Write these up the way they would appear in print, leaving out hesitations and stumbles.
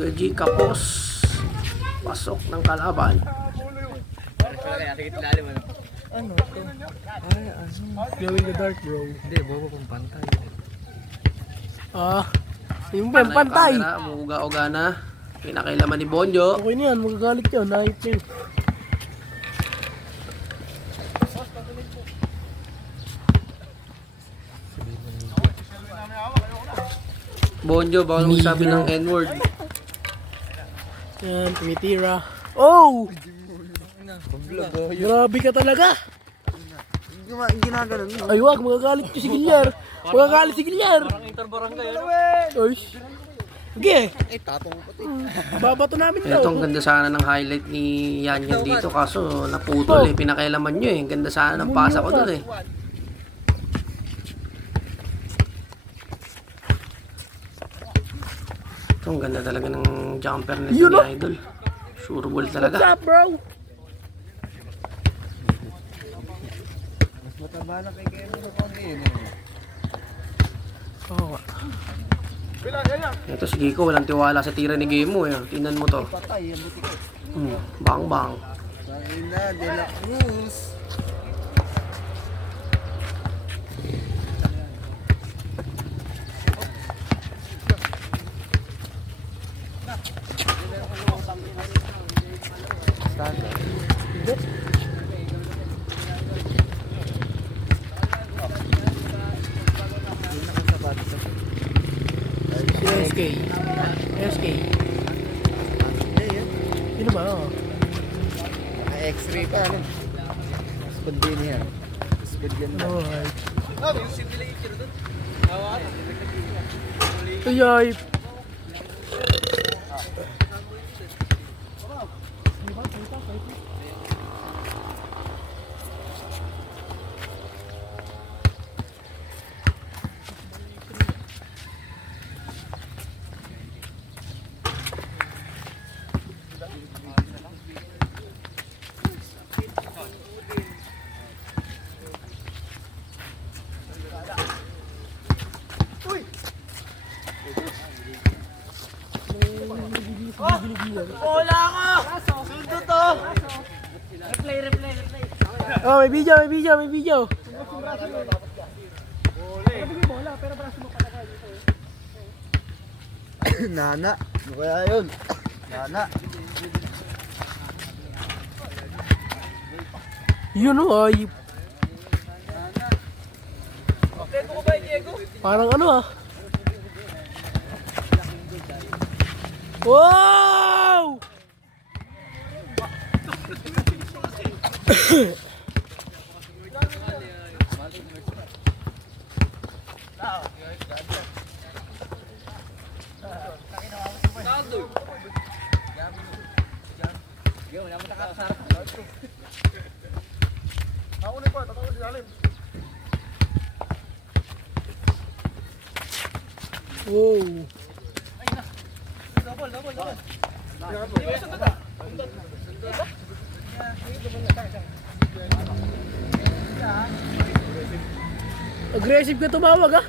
Kuya G kapos. Pasok ng kalaban. Ano to? Ay, glow in the dark, bro. Hindi, bobo kung pantay. Yung ba, pantay. Umuuga-uga na. Pinakailaman ni Bonjo. Okay na yan, magagalit yun. Nahip yun. Bonjo, bawal magsabi ng N-word. Yan, tumitira. Oh! Grabe ka talaga. Ginagalan mo. Ay, wag, magagalit ko si Gilyar. Magagalit si Gilyar. Parang interbarangay, ano? Oy. Sige, Eh, tapong ko pati. babato namin Ito, ang to. ganda sana ng highlight ni Yanyan dito. Kaso naputol eh. Pinakailaman nyo eh. Ganda sana ng pasa ko doon eh. Ito, ang ganda talaga ng jumper nito Yun, ni oh. Idol. Sure ball What's talaga. up, bro? Mas mataba na kay Kemo na konti yun eh. Oo. Ito si Kiko, walang tiwala sa tira ni Gemo eh. Tingnan mo to. Patay, ang buti ko. Bang bang. Sangina, De La Cruz. SK. SK. Sino ba? Oh. X-ray pa, ano? Speed din yan. Speed yan ba? Alright. Ayay. Oh, may video, may video, may video. Nana. Ano kaya yun? Nana. Yun o, ay. Parang ano ah. Wow! Wow. Aggressive ka tumawag ah.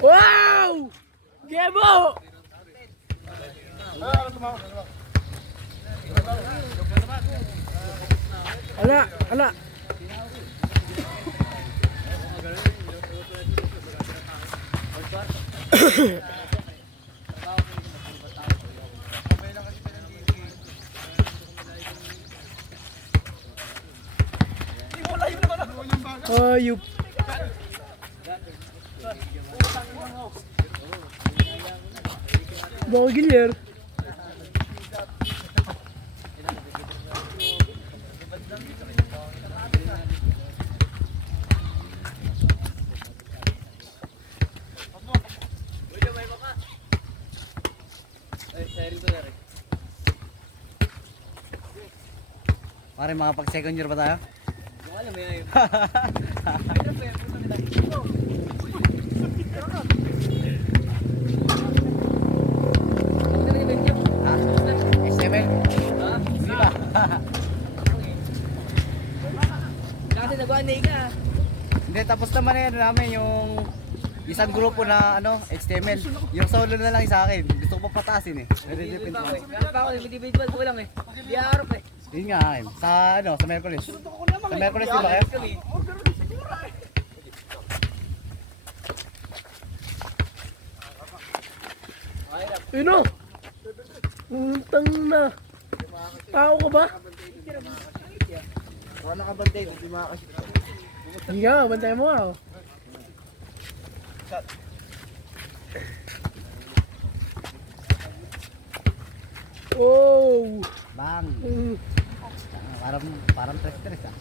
Wow! Gemo! Ala, ala. Ayup. Bawa Gilyar. Pare, makapag second year ba tayo? Alam mo yun. Ha? tapos naman na yan namin yung isang grupo na ano, HTML. Yung solo na lang sa akin. Gusto ko pa pataasin eh. Nare-depend ko. Meron pa ako, individual ko lang eh. Di aarap eh. Yun nga akin. Sa ano, sa Merkulis. Sa Merkulis di ba kayo? Yun o. Untang na. Tao ko ba? Baka nakabantay kung di makakasip. Hindi ka, bantay mo ah. Oh. Bang! Mm. Parang tres-tres ah.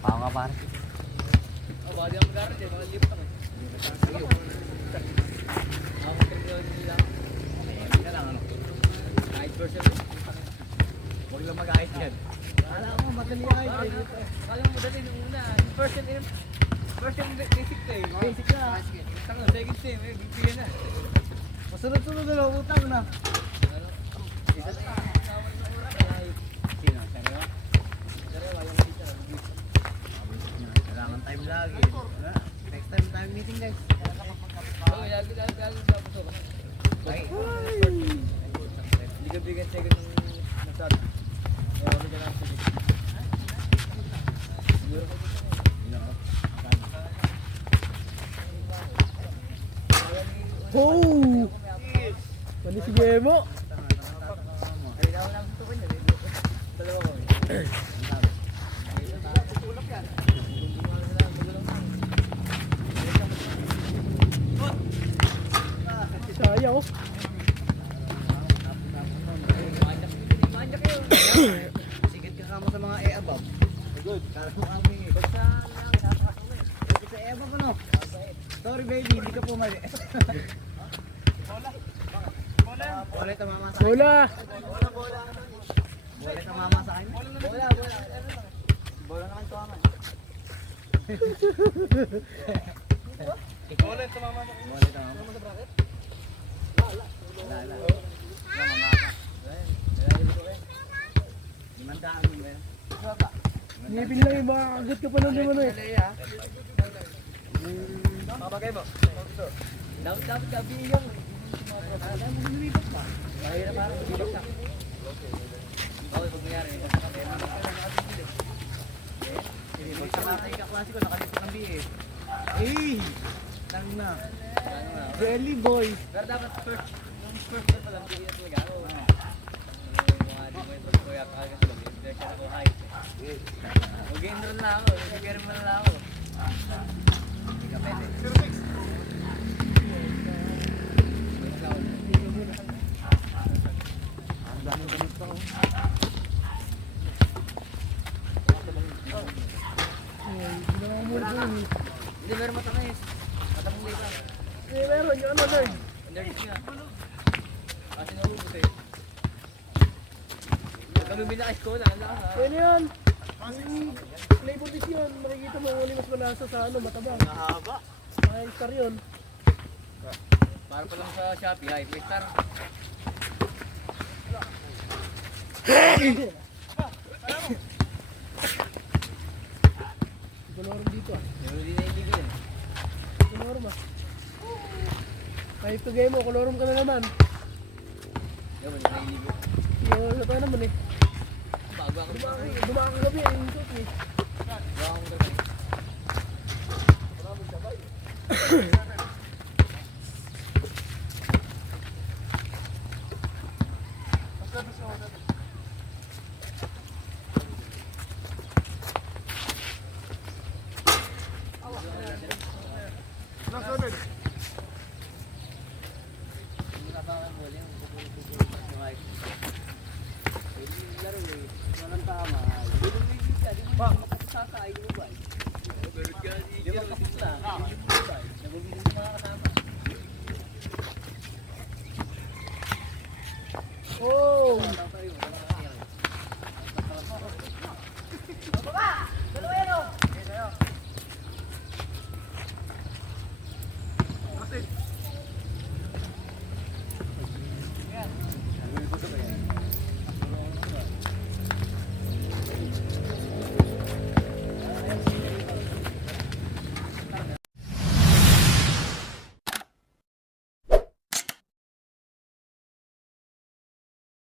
Pao nga pare. Oh, baka di ako mag-aaral eh. Mga lipat ako. Ako mag-aaral nila. Yan lang ano. Kahit version. Huwag lang mag-ayos yan. Kala ko madali ayos eh. Kala mo madali nung una. Yung version basic to eh. Basic na. Tanga, second sim eh. Bibigyan na. Masunod-sunod na lang, utang na. Isa na yung kasama ng oras. Sino? Sariwa? Dalawa yung isa. Kailangan time lagi. Next time meeting guys. Oo, lagi sa puso ko. Ay. Hindi ka bigyan second ng start. Kaya kami ka lang sa dito. Siguro ko dito. Oh. Mani si Gemo. Ay, ako lang gusto ko niya. Dalawa ko. Sayang oh. Manyak yun. Sigit ka kamo sa mga e-above. Good. Kala mo kami. Basta lang, napakasama eh. Pwede sa e-above ano? Sorry baby, hindi ka pumali. Bola tumama sa akin. Bola. Bola tumama sa akin. Bola. Bola na kayo tumama. Bola, tumama sa Bola tumama sa bracket. Wala. Limandaan mo ba? Ngipin lang yung mga kagat ka pa lang naman eh. Mabagay mo. Dapat gabi yung mahirap parang bibagsak. Okay, pag nangyari. Sa tatay kaklase ko, nakalipot ng BA. Eh! Tang na. Jelly boy. Pero dapat yung first year pa lang, hindi na talaga ako. Yung mga di mo yung pagkuya ka agad lang. Hindi siya ako height. Mag-enroll na ako. Mag-enroll na ako. Hindi ka pwede. Ang daming ganit pa oh. Hindi, meron matamis. Matamong dito. Eh, meron yung ano nerd. Underneath nga. Kasi naubos eh. Kami binaka-escola. Ang lakas ha. Pwede yan. Flavor dish yun. Makikita mo uli mas malasa sa ano, matabang. Mahaba. Mga star yun. Para pa lang sa Shopee. Ay, may star. Kolorum dito ah. Yung hindi na ibigay yan. Kolorum ah. Kahit to game mo, kolorum ka na naman. Yung hindi na ibigay. Yung sa tayo naman eh. Bago ako. Dumaan ka gabi eh. Yung suit eh. Bago ako gabi. Walang tama. Di ba kapos na? Nabubili sa mga kasama.